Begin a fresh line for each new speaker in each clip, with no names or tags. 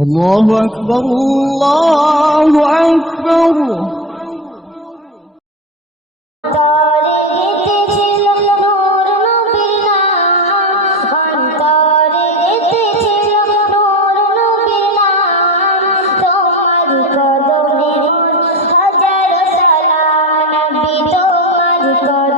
الله أكبر الله أكبر
God.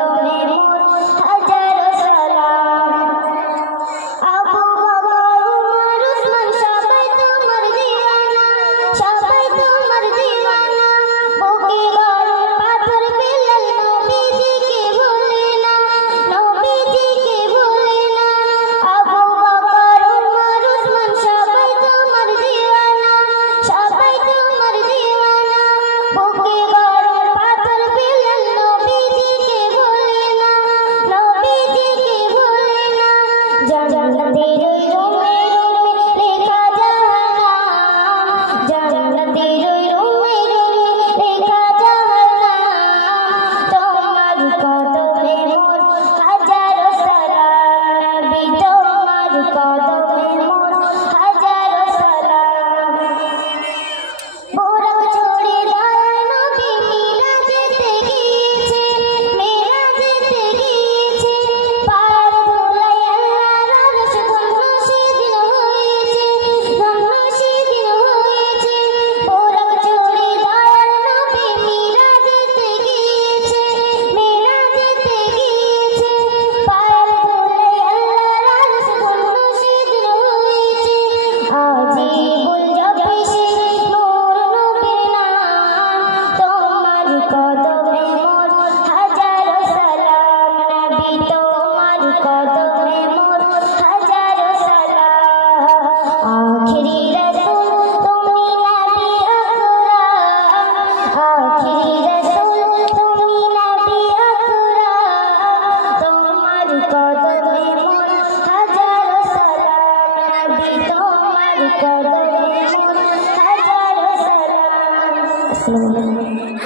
Oh, Pokemon. কদমে মোর হাজারো সালাম নবী তোমার কদমে মোর হাজারো সালাম আখিরি রসুল তুমি নবী আকুরাম আখিরি রসুল তুমি নবী আকুরাম তোমার কদমে মোর হাজারো সালাম নবী তোমার কদমে মোর হাজারো সালাম Thank you.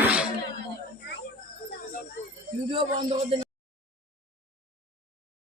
ভিডিও বন্ধ করে